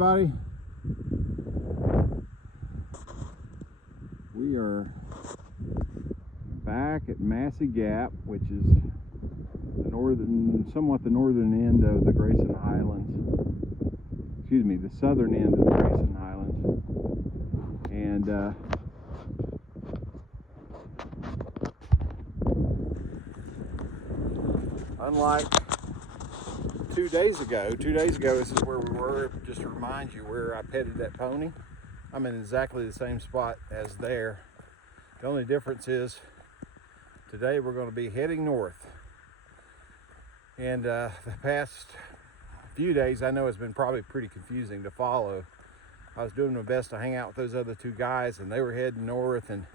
everybody. We are back at Massey Gap, which is somewhat the northern end of the Grayson Highlands. Excuse me, the southern end of the Grayson Highlands. And unlike 2 days ago, this is where we were, just to remind you, where I petted that pony. I'm in exactly the same spot as there. The only difference is today we're going to be heading north. And the past few days, I know it's been probably pretty confusing to follow. I was doing my best to hang out with those other two guys, and they were heading north, and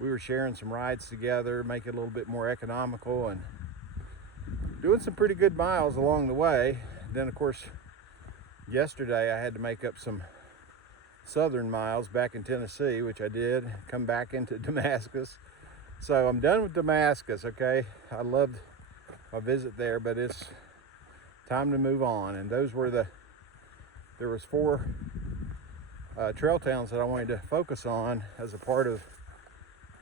we were sharing some rides together, make it a little bit more economical, and doing some pretty good miles along the way. Then of course yesterday I had to make up some southern miles back in Tennessee, which I did, come back into Damascus. So I'm done with Damascus, okay? I loved my visit there, but it's time to move on. And those were there was 4 trail towns that I wanted to focus on as a part of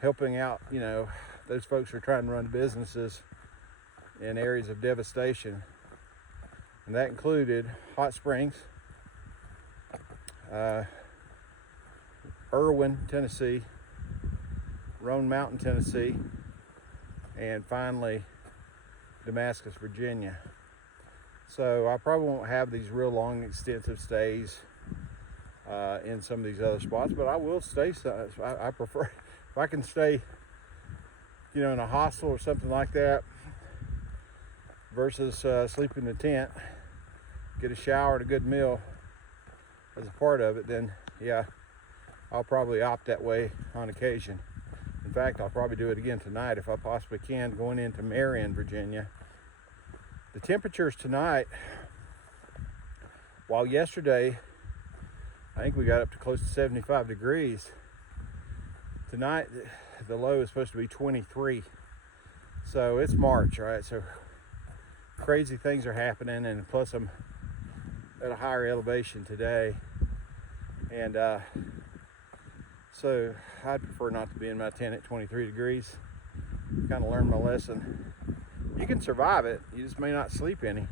helping out, you know, those folks who are trying to run businesses in areas of devastation. And that included Hot Springs, Irwin, Tennessee, Roan Mountain, Tennessee, and finally Damascus, Virginia. So I probably won't have these real long, extensive stays in some of these other spots, but I will stay. I prefer, if I can stay, you know, in a hostel or something like that, versus sleep in the tent, get a shower and a good meal as a part of it, then yeah, I'll probably opt that way on occasion. In fact, I'll probably do it again tonight if I possibly can, going into Marion, Virginia. The temperatures tonight, while yesterday I think we got up to close to 75 degrees, tonight the low is supposed to be 23. So it's March, right? So crazy things are happening, and plus I'm at a higher elevation today, and so I'd prefer not to be in my tent at 23 degrees. Kind of learned my lesson. You can survive it, you just may not sleep any.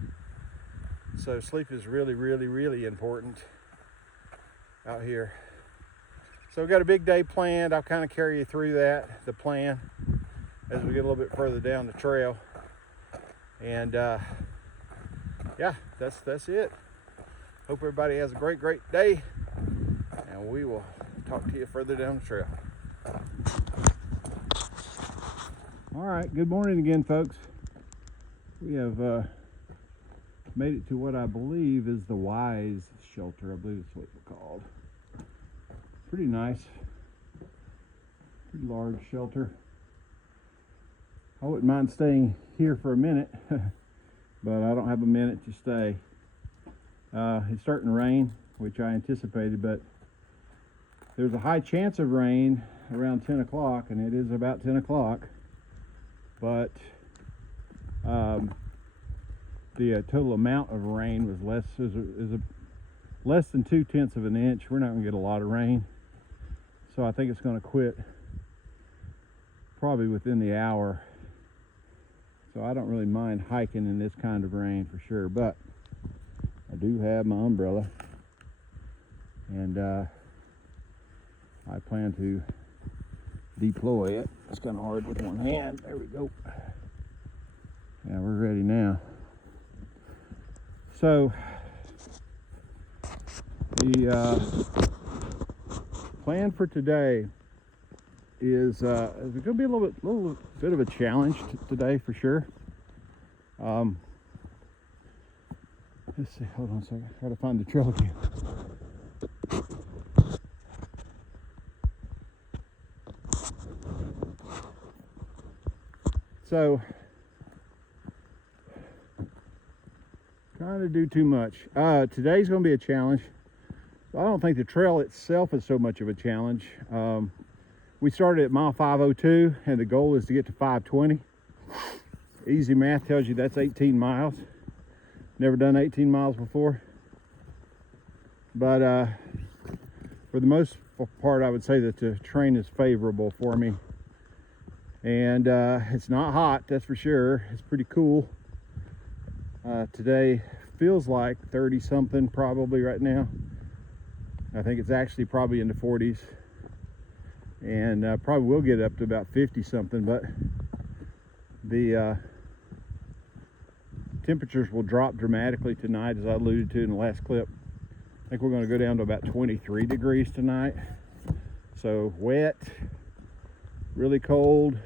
So sleep is really, really, really important out here. So we've got a big day planned. I'll kind of carry you through that, the plan, as we get a little bit further down the trail. And yeah, that's it. Hope everybody has a great day, and we will talk to you further down the trail. All right, good morning again, folks. We have made it to what I believe is the Wise Shelter. I believe it's what it's called. Pretty nice, pretty large shelter. I wouldn't mind staying here for a minute, but I don't have a minute to stay. It's starting to rain, which I anticipated, but there's a high chance of rain around 10 o'clock, and it is about 10 o'clock. But the total amount of rain was less than 2/10 of an inch. We're not going to get a lot of rain, so I think it's going to quit probably within the hour. So I don't really mind hiking in this kind of rain for sure, but I do have my umbrella, and I plan to deploy it. It's kind of hard with one hand. There we go. Yeah, we're ready now. So the plan for today is going to be a little bit of a challenge today for sure. Let's see, hold on a second. I gotta find the trail again. So, trying to do too much. Today's going to be a challenge. I don't think the trail itself is so much of a challenge. We started at mile 502, and the goal is to get to 520. Easy math tells you that's 18 miles. Never done 18 miles before. but for the most part, I would say that the terrain is favorable for me. And it's not hot, that's for sure. It's pretty cool. Today feels like 30 something probably right now. I think it's actually probably in the 40s, and probably will get up to about 50 something, but the temperatures will drop dramatically tonight, as I alluded to in the last clip. I think we're going to go down to about 23 degrees tonight. So wet, really cold.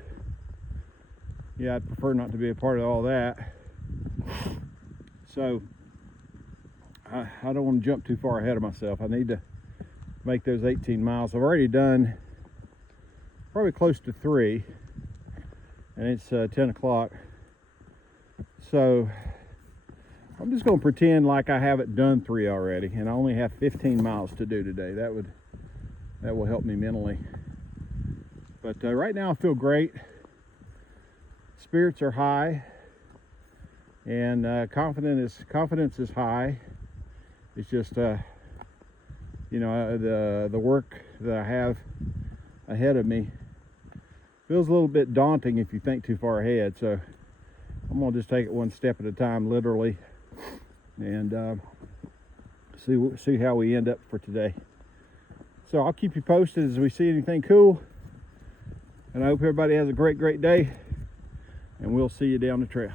Yeah, I'd prefer not to be a part of all that. So I don't want to jump too far ahead of myself. I need to make those 18 miles. I've already done probably close to 3, and it's 10 o'clock. So I'm just going to pretend like I haven't done 3 already, and I only have 15 miles to do today. That will help me mentally. But right now I feel great. Spirits are high, and confidence is high. It's just you know, the work that I have ahead of me feels a little bit daunting if you think too far ahead. So I'm gonna just take it one step at a time, literally, and see how we end up for today. So I'll keep you posted as we see anything cool, and I hope everybody has a great day, and we'll see you down the trail.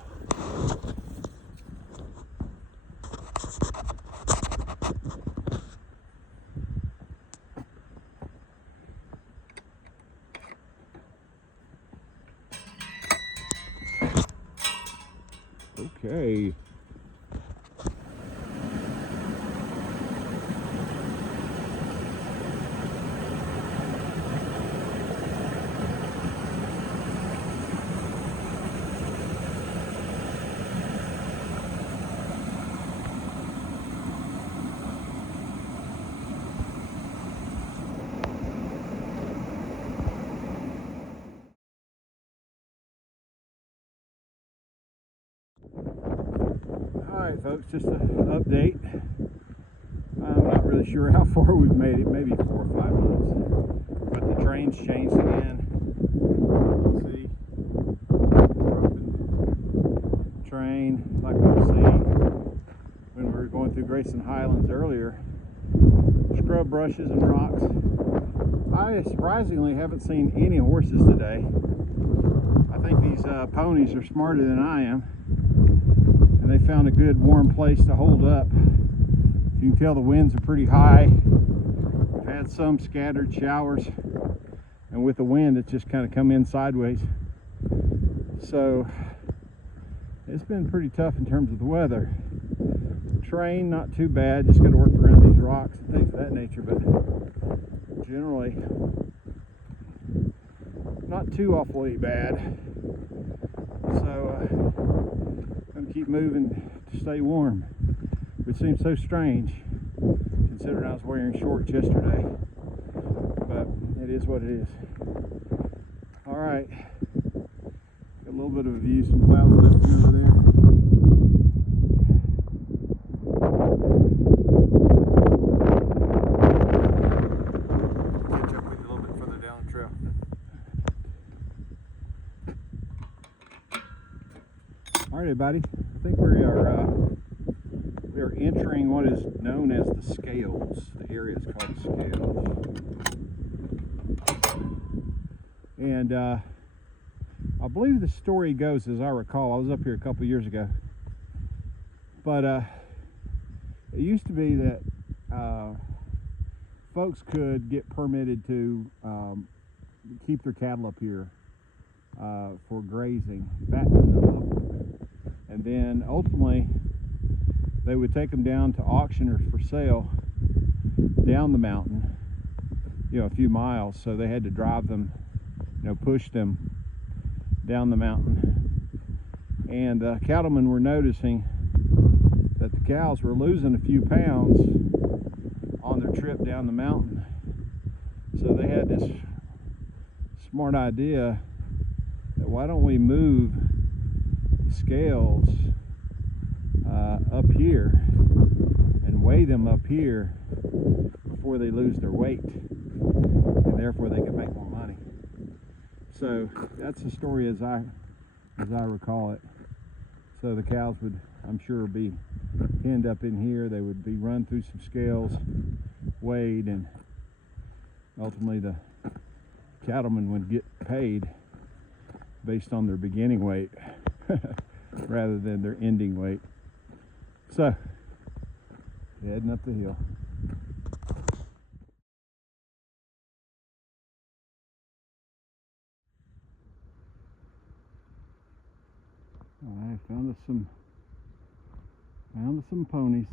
Okay. Alright folks, just an update. I'm not really sure how far we've made it, maybe 4 or 5 miles. But the train's changed again. See, train, like we were seeing when we were going through Grayson Highlands earlier. Scrub brushes and rocks. I surprisingly haven't seen any horses today. I think these ponies are smarter than I am. And they found a good warm place to hold up. You can tell the winds are pretty high. We've had some scattered showers, and with the wind it's just kind of come in sideways. So it's been pretty tough in terms of the weather. Train not too bad, just got to work around these rocks and things of that nature, but generally not too awfully bad. So gonna keep moving to stay warm, which seems so strange considering I was wearing shorts yesterday, but it is what it is. All right, got a little bit of a view, some clouds lifting over there. Catch up with you a little bit further down the trail. All right, everybody. I think we are entering what is known as the Scales. The area is called the Scales, and I believe the story goes, as I recall, I was up here a couple years ago, but it used to be that folks could get permitted to keep their cattle up here for grazing, fattening them up. And then ultimately they would take them down to auction or for sale down the mountain, you know, a few miles. So they had to drive them, you know, push them down the mountain. And cattlemen were noticing that the cows were losing a few pounds on their trip down the mountain. So they had this smart idea that why don't we move the scales up here and weigh them up here before they lose their weight, and therefore they can make more money. So that's the story as I recall it. So the cows would, I'm sure, be penned up in here. They would be run through some scales, weighed, and ultimately the cattlemen would get paid based on their beginning weight rather than their ending weight. So, heading up the hill. All right, found us some ponies.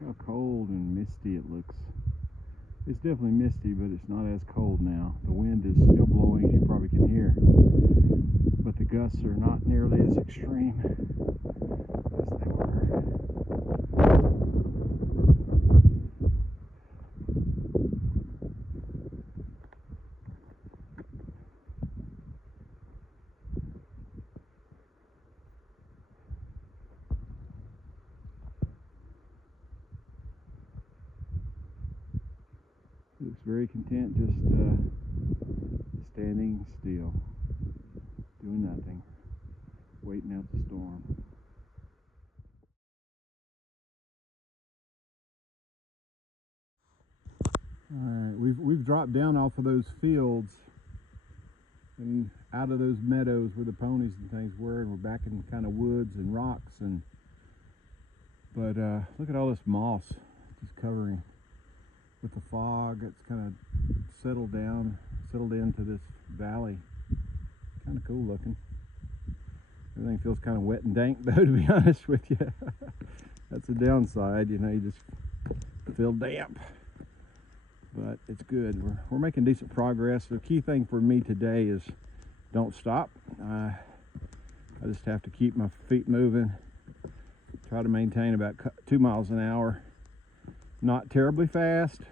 Look how cold and misty it looks. It's definitely misty, but it's not as cold now. The wind is still blowing, as you probably can hear, but the gusts are not nearly as extreme as they were. Looks very content, just standing still, doing nothing, waiting out the storm. All right, we've dropped down off of those fields and out of those meadows where the ponies and things were, and we're back in kind of woods and rocks. But look at all this moss just covering. With the fog, it's kind of settled into this valley. Kind of cool looking. Everything feels kind of wet and dank though, to be honest with you. That's the downside, you know, you just feel damp. But it's good. We're making decent progress. The key thing for me today is don't stop. I just have to keep my feet moving. Try to maintain about 2 miles an hour. Not terribly fast,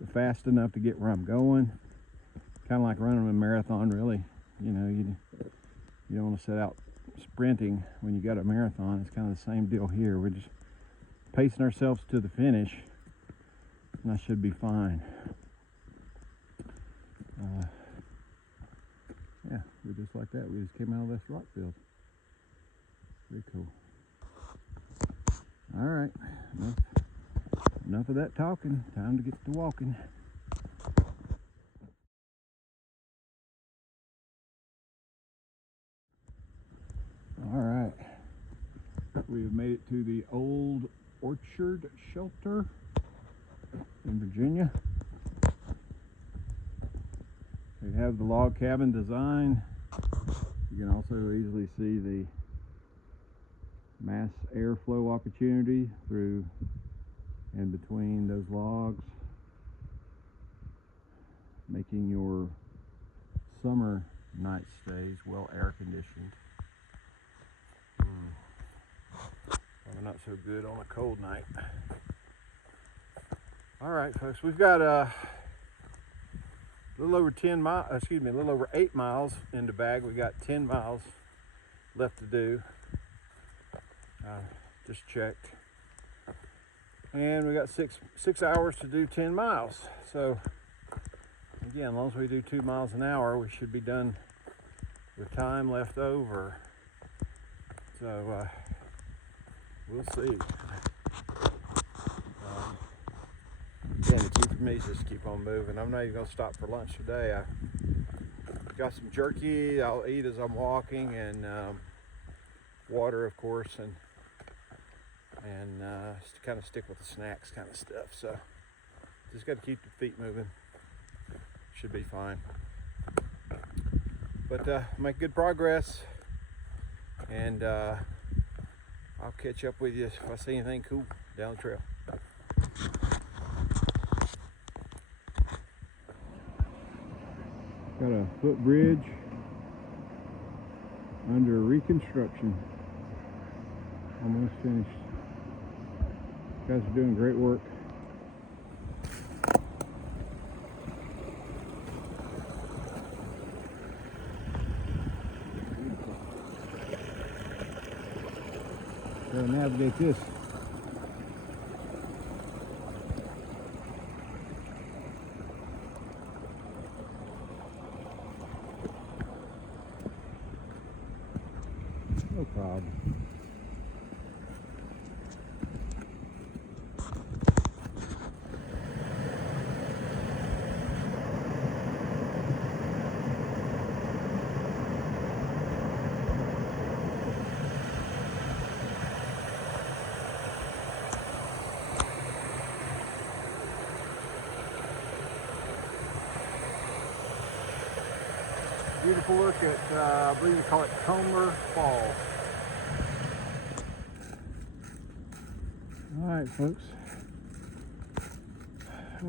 but fast enough to get where I'm going. Kind of like running a marathon, really. You know, you don't want to set out sprinting when you got a marathon. It's kind of the same deal here. We're just pacing ourselves to the finish, and I should be fine. Yeah, we're just like that. We just came out of this rock field. Pretty cool. All right. Enough of that talking, time to get to walking. All right, we have made it to the old orchard shelter in Virginia. We have the log cabin design. You can also easily see the mass airflow opportunity through in between those logs, making your summer night stays well air conditioned. Probably not so good on a cold night. All right, folks, we've got a little over 8 miles in the bag. We got 10 miles left to do. Just checked. And we got six hours to do 10 miles. So again, as long as we do 2 miles an hour, we should be done with time left over. So we'll see. Again, the key for me is just keep on moving. I'm not even gonna stop for lunch today. I got some jerky I'll eat as I'm walking, and water, of course, and just kind of stick with the snacks kind of stuff. So just got to keep the feet moving. Should be fine. But make good progress, and I'll catch up with you if I see anything cool down the trail. Got a footbridge under reconstruction. Almost finished. You guys are doing great work. So to navigate this. No problem. Beautiful look at, I believe they call it Comer Falls. All right, folks.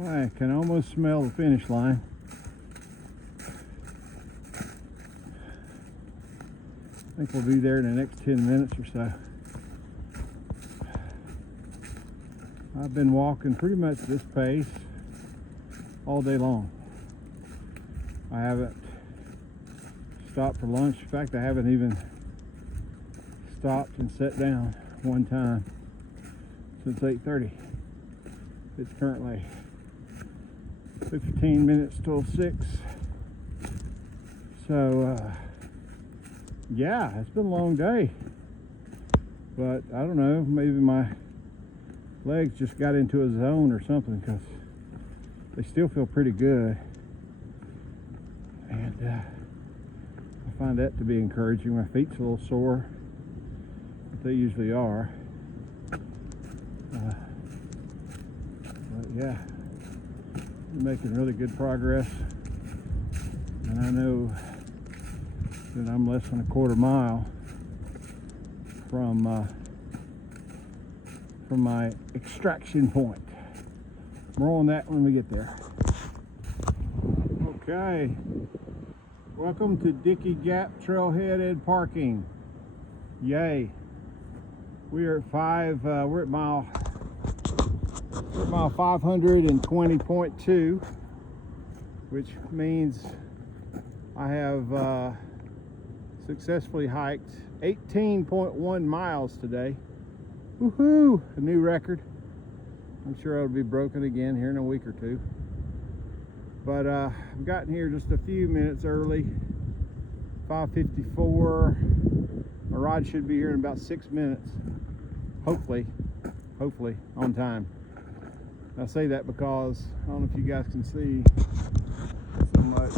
I can almost smell the finish line. I think we'll be there in the next 10 minutes or so. I've been walking pretty much this pace all day long. I haven't stopped for lunch. In fact, I haven't even stopped and sat down one time since 8:30. It's currently 15 minutes till 6. So yeah, it's been a long day, but I don't know, maybe my legs just got into a zone or something, because they still feel pretty good, and I find that to be encouraging. My feet's a little sore, but they usually are. But yeah, we're making really good progress, and I know that I'm less than a quarter mile from my extraction point. More on that when we get there. Okay, welcome to Dickey Gap Trailhead parking. Yay! We are at we're at mile 520.2, which means I have successfully hiked 18.1 miles today. Woohoo! A new record. I'm sure it'll be broken again here in a week or two. But I've gotten here just a few minutes early. 5:54. My ride should be here in about 6 minutes. Hopefully on time. I say that because I don't know if you guys can see so much.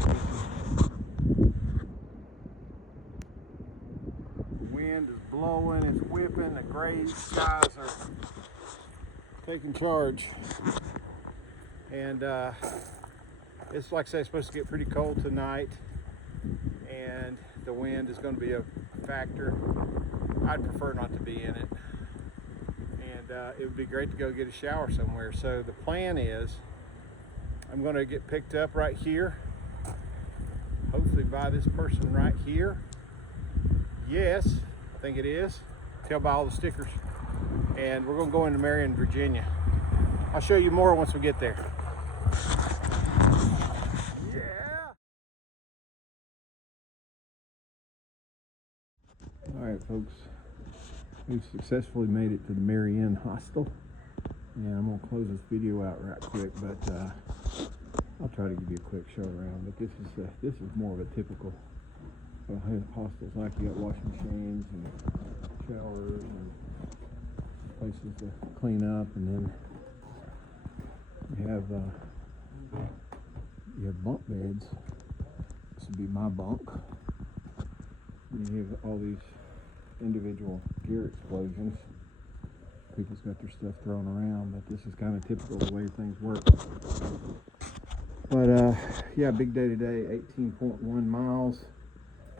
The wind is blowing, it's whipping, the gray skies are taking charge. And it's like I say, it's supposed to get pretty cold tonight, and the wind is going to be a factor. I'd prefer not to be in it. It would be great to go get a shower somewhere. So the plan is I'm going to get picked up right here, hopefully by this person right here. Yes, I think it is. Tell by all the stickers. And we're going to go into Marion, Virginia. I'll show you more once we get there. Yeah. All right, folks. We've successfully made it to the Marion Hostel, and I'm gonna close this video out right quick, but I'll try to give you a quick show around. But this is more of a typical hostels. Like, you got washing machines and showers and places to clean up, and then you have bunk beds. This would be my bunk. And you have all these individual gear explosions. People's got their stuff thrown around, but this is kind of typical of the way things work. But yeah, big day today, 18.1 miles,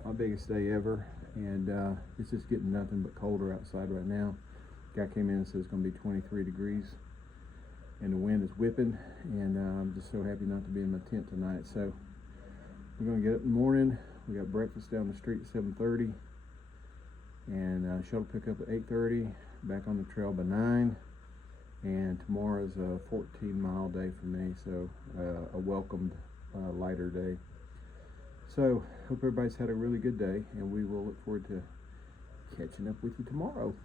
my biggest day ever, and it's just getting nothing but colder outside right now. Guy came in and said it's going to be 23 degrees, and the wind is whipping, and I'm just so happy not to be in my tent tonight. So we're going to get up in the morning. We got breakfast down the street at 7:30. And shuttle pickup at 8:30, back on the trail by 9, and tomorrow's a 14-mile day for me, so a welcomed lighter day. So hope everybody's had a really good day, and we will look forward to catching up with you tomorrow.